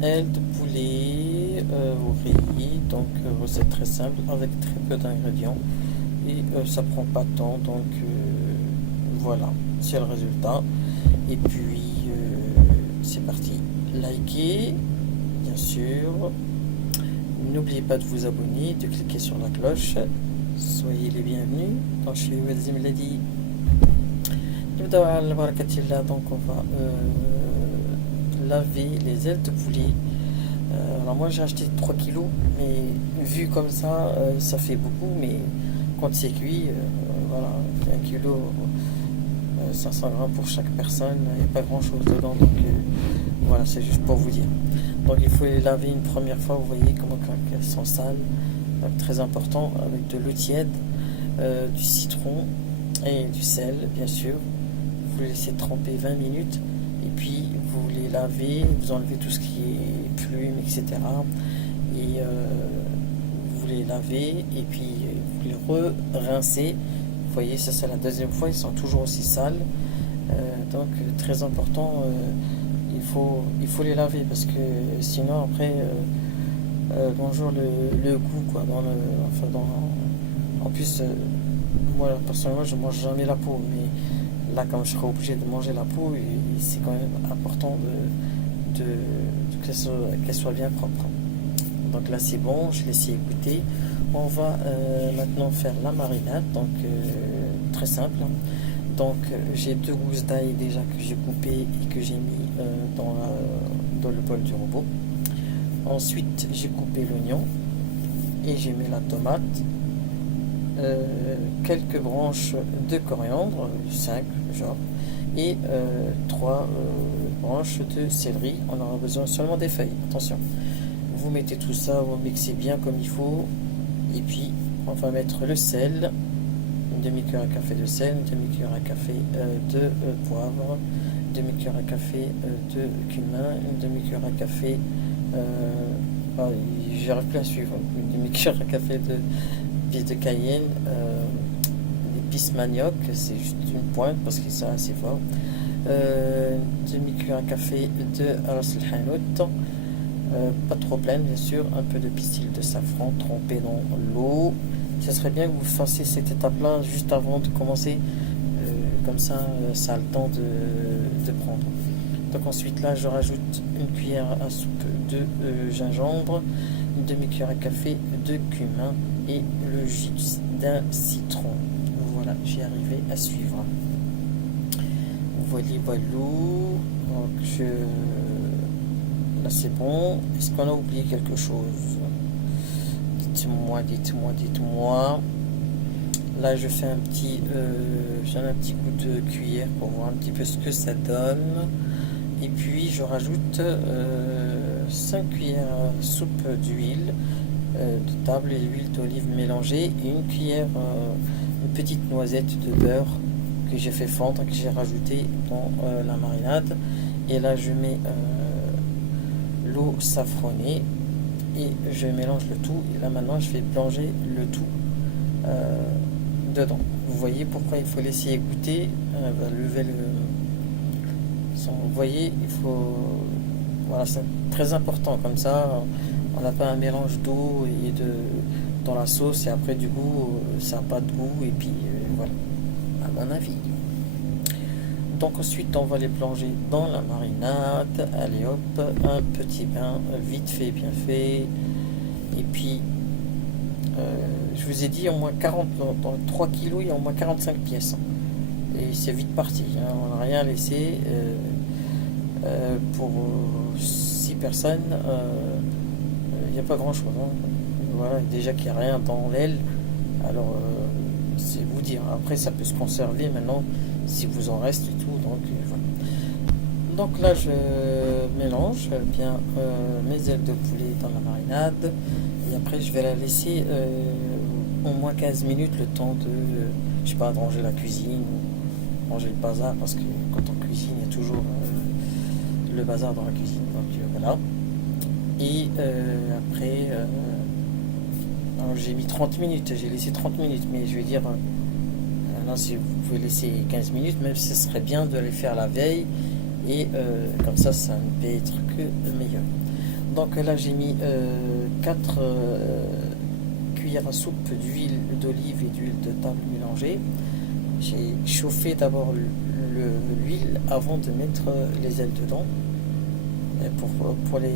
Ailes de poulet au riz, donc recette très simple avec très peu d'ingrédients et ça prend pas de temps, donc voilà, c'est le résultat. Et puis c'est parti, likez bien sûr, n'oubliez pas de vous abonner, de cliquer sur la cloche, soyez les bienvenus dans chez Wazim Lady. Donc on va laver les ailes de poulet. Alors moi j'ai acheté 3 kilos, mais vu comme ça, ça fait beaucoup, mais quand c'est cuit, voilà, 1 kilo, 500 grammes pour chaque personne, il n'y a pas grand chose dedans, donc voilà, c'est juste pour vous dire. Donc il faut les laver une première fois, vous voyez comment elles sont sales, donc très important, avec de l'eau tiède, du citron et du sel, bien sûr. Vous les laissez tremper 20 minutes et puis vous les lavez, vous enlevez tout ce qui est plumes, etc. Et vous les lavez et puis vous les rincez. Vous voyez, ça c'est la deuxième fois, ils sont toujours aussi sales. Donc très important, il faut les laver parce que sinon après, bonjour le goût quoi. En plus, moi personnellement je mange jamais la peau, mais là, comme je serai obligé de manger la peau, c'est quand même important qu'elle soit bien propre. Donc là, c'est bon, je l'ai égoutter. On va maintenant faire la marinade, donc très simple. Donc j'ai 2 gousses d'ail déjà que j'ai coupées et que j'ai mis dans le bol du robot. Ensuite, j'ai coupé l'oignon et j'ai mis la tomate. Quelques branches de coriandre, 5 genre, et 3 branches de céleri. On aura besoin seulement des feuilles, attention. Vous mettez tout ça, vous mixez bien comme il faut, et puis on va mettre le sel, une demi-cuillère à café de sel, une demi-cuillère à café de poivre, une demi-cuillère à café de cumin, une demi-cuillère à café, j'arrive plus à suivre, une demi-cuillère à café de de cayenne, l'épice manioc, c'est juste une pointe parce que c'est assez fort. Demi-cuillère à café de ras el hanout, pas trop pleine bien sûr, un peu de pistil de safran trempé dans l'eau. Ça serait bien que vous fassiez cette étape-là juste avant de commencer, comme ça a le temps de prendre. Donc ensuite là, je rajoute une cuillère à soupe de gingembre, une demi-cuillère à café de cumin et le jus d'un citron. Voilà, j'ai arrivé à suivre. Voilà, voilà. Donc là c'est bon. Est-ce qu'on a oublié quelque chose? Dites-moi, dites-moi, dites-moi. Là je fais j'ai un petit coup de cuillère pour voir un petit peu ce que ça donne. Et puis je rajoute 5 cuillères à soupe d'huile de table et l'huile d'olive mélangée et une petite noisette de beurre que j'ai fait fondre, que j'ai rajouté dans la marinade. Et là je mets l'eau saffronnée et je mélange le tout. Et là maintenant je vais plonger le tout dedans. Vous voyez pourquoi il faut laisser égoutter, lever vous voyez, il faut, voilà, c'est très important comme ça. On n'a pas un mélange d'eau et dans la sauce et après du coup ça n'a pas de goût et puis voilà, à mon avis. Donc ensuite on va les plonger dans la marinade. Allez hop, un petit bain vite fait, bien fait. Et puis je vous ai dit au moins 40, dans 3 kilos il y a au moins 45 pièces. Et c'est vite parti, hein, on n'a rien laissé. Pour 6 personnes, il n'y a pas grand chose. Hein. Voilà, déjà qu'il n'y a rien dans l'aile, alors c'est vous dire. Après, ça peut se conserver maintenant si vous en reste et tout. Donc, voilà. Donc là, je mélange bien mes ailes de poulet dans la marinade. Et après, je vais la laisser au moins 15 minutes le temps de, je sais pas, de ranger la cuisine, ranger le bazar, parce que quand on cuisine, il y a toujours le bazar dans la cuisine. Donc voilà. Et après, j'ai mis 30 minutes, j'ai laissé 30 minutes, mais je vais dire, là, si vous pouvez laisser 15 minutes, même si ce serait bien de les faire la veille, et comme ça ne peut être que meilleur. Donc là j'ai mis 4 cuillères à soupe d'huile d'olive et d'huile de table mélangée. J'ai chauffé d'abord l'huile avant de mettre les ailes dedans pour les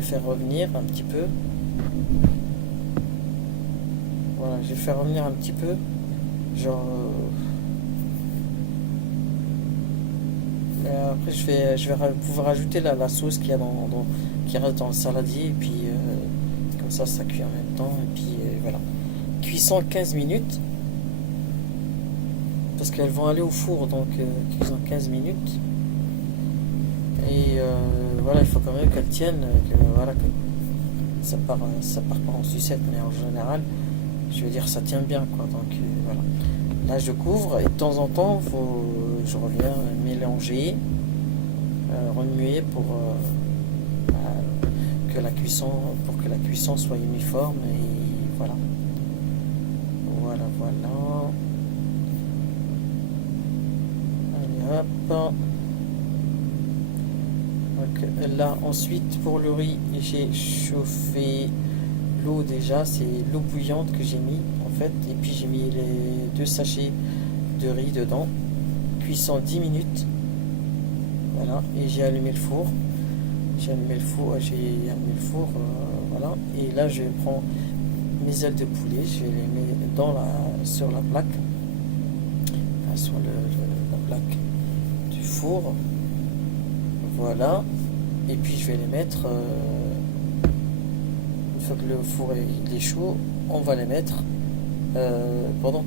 faire revenir un petit peu. Voilà, je vais faire revenir un petit peu, genre après je vais pouvoir rajouter la sauce qu'il y a qui reste dans le saladier, et puis comme ça cuit en même temps, et puis voilà. Cuisson 15 minutes, parce qu'elles vont aller au four, donc cuisson 15 minutes. Et voilà, il faut quand même qu'elles tiennent, voilà, que ça part pas en sucette, mais en général, je veux dire, ça tient bien, quoi. Donc voilà. Là, je couvre, et de temps en temps, je reviens mélanger, remuer pour que la cuisson soit uniforme, et voilà. Voilà. Allez, hop. Donc, là, ensuite, pour le riz, j'ai chauffé l'eau déjà. C'est l'eau bouillante que j'ai mis, en fait. Et puis, j'ai mis les 2 sachets de riz dedans. Cuisson 10 minutes. Voilà. Et j'ai allumé le four. Voilà. Et là, je prends mes ailes de poulet. Je vais les mettre sur la plaque. Enfin, sur la plaque du four. Voilà, et puis je vais les mettre, une fois que le four est chaud, on va les mettre pendant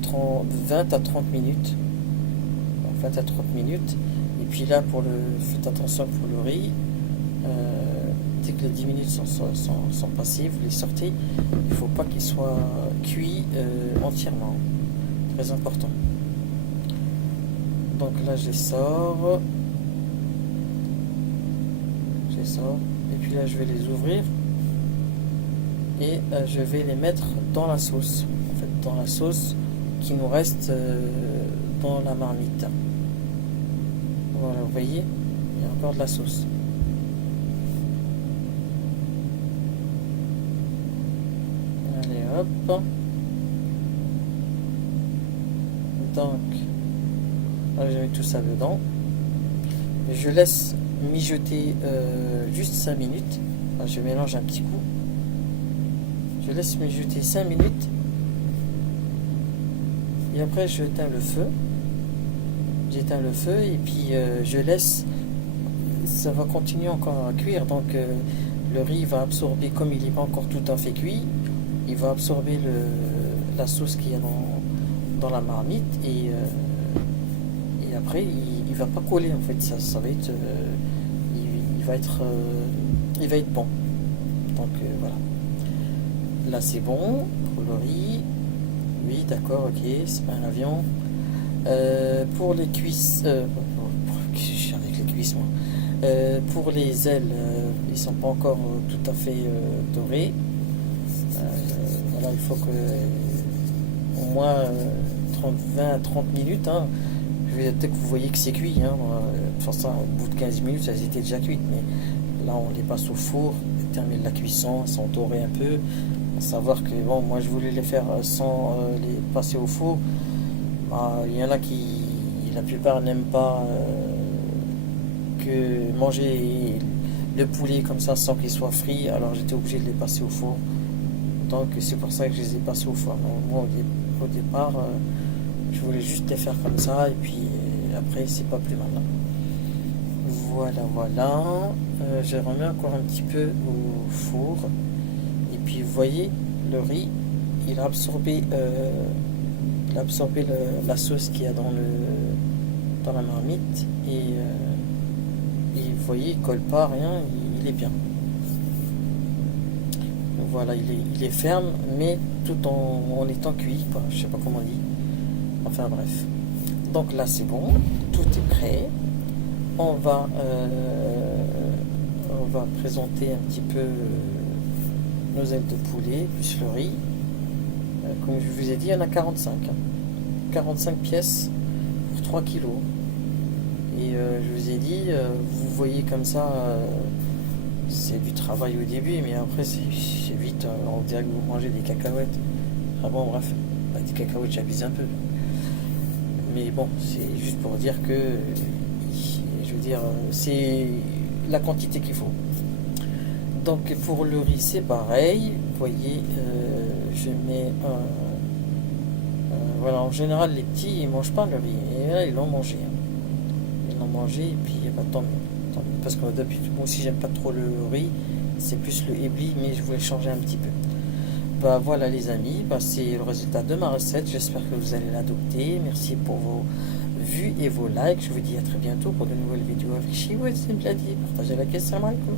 20 à 30 minutes. 20 à 30 minutes. Et puis là, faites attention pour le riz, dès que les 10 minutes sont passées, vous les sortez. Il ne faut pas qu'il soit cuit entièrement. Très important. Donc là, je les sors. Et puis là je vais les ouvrir, et je vais les mettre dans la sauce, en fait, dans la sauce qui nous reste dans la marmite. Voilà, vous voyez, il y a encore de la sauce. Allez, hop. Donc là j'ai mis tout ça dedans, et je laisse mijoter juste 5 minutes. Enfin, je mélange un petit coup, je laisse mijoter 5 minutes, et après j'éteins le feu, et puis je laisse, ça va continuer encore à cuire. Donc le riz va absorber, comme il n'est pas encore tout à fait cuit, il va absorber la sauce qu'il y a dans la marmite, et après il va pas coller, en fait. Ça va être il va être bon. Donc voilà, là c'est bon pour le riz. Oui, d'accord, ok, c'est pas un avion. Pour les cuisses, je suis avec les cuisses, moi. Pour les ailes, ils sont pas encore tout à fait dorés. Voilà, il faut que au moins 20 à 30 minutes, hein. Peut-être que vous voyez que c'est cuit, hein. Ça, au bout de 15 minutes, elles étaient déjà cuites, mais là on les passe au four, on termine la cuisson, elles sont dorées un peu. À savoir que bon, moi je voulais les faire sans les passer au four. Il y en a la plupart n'aiment pas que manger le poulet comme ça sans qu'il soit frit, alors j'étais obligé de les passer au four. Donc c'est pour ça que je les ai passés au four. Moi au départ, je voulais juste les faire comme ça, et puis après c'est pas plus mal. Voilà. Je remets encore un petit peu au four, et puis vous voyez, le riz il a absorbé la sauce qu'il y a dans la marmite, et vous voyez, il colle pas, rien, il est bien. Voilà, il est ferme, mais tout en étant cuit, quoi. Je sais pas comment on dit. Enfin bref. Donc là c'est bon, tout est prêt. On va présenter un petit peu nos ailes de poulet plus le riz. Comme je vous ai dit, il y en a 45. 45 pièces pour 3 kilos. Et je vous ai dit, vous voyez comme ça, c'est du travail au début, mais après c'est vite, on dirait que vous mangez des cacahuètes. Ah bon, bref, bah, des cacahuètes, j'abuse un peu. Mais bon, c'est juste pour dire que, je veux dire, c'est la quantité qu'il faut. Donc pour le riz, c'est pareil. Vous voyez, je mets voilà, en général, les petits, ils mangent pas le riz. Et là, ils l'ont mangé, hein. Ils l'ont mangé, et puis bah, tant mieux. Tant mieux. Parce que d'habitude, moi aussi, j'aime pas trop le riz. C'est plus le ébli, mais je voulais changer un petit peu. Bah voilà les amis, bah, c'est le résultat de ma recette. J'espère que vous allez l'adopter. Merci pour vos vues et vos likes. Je vous dis à très bientôt pour de nouvelles vidéos avec Chiwa Simpladi. Partagez la question. Salam alaikum.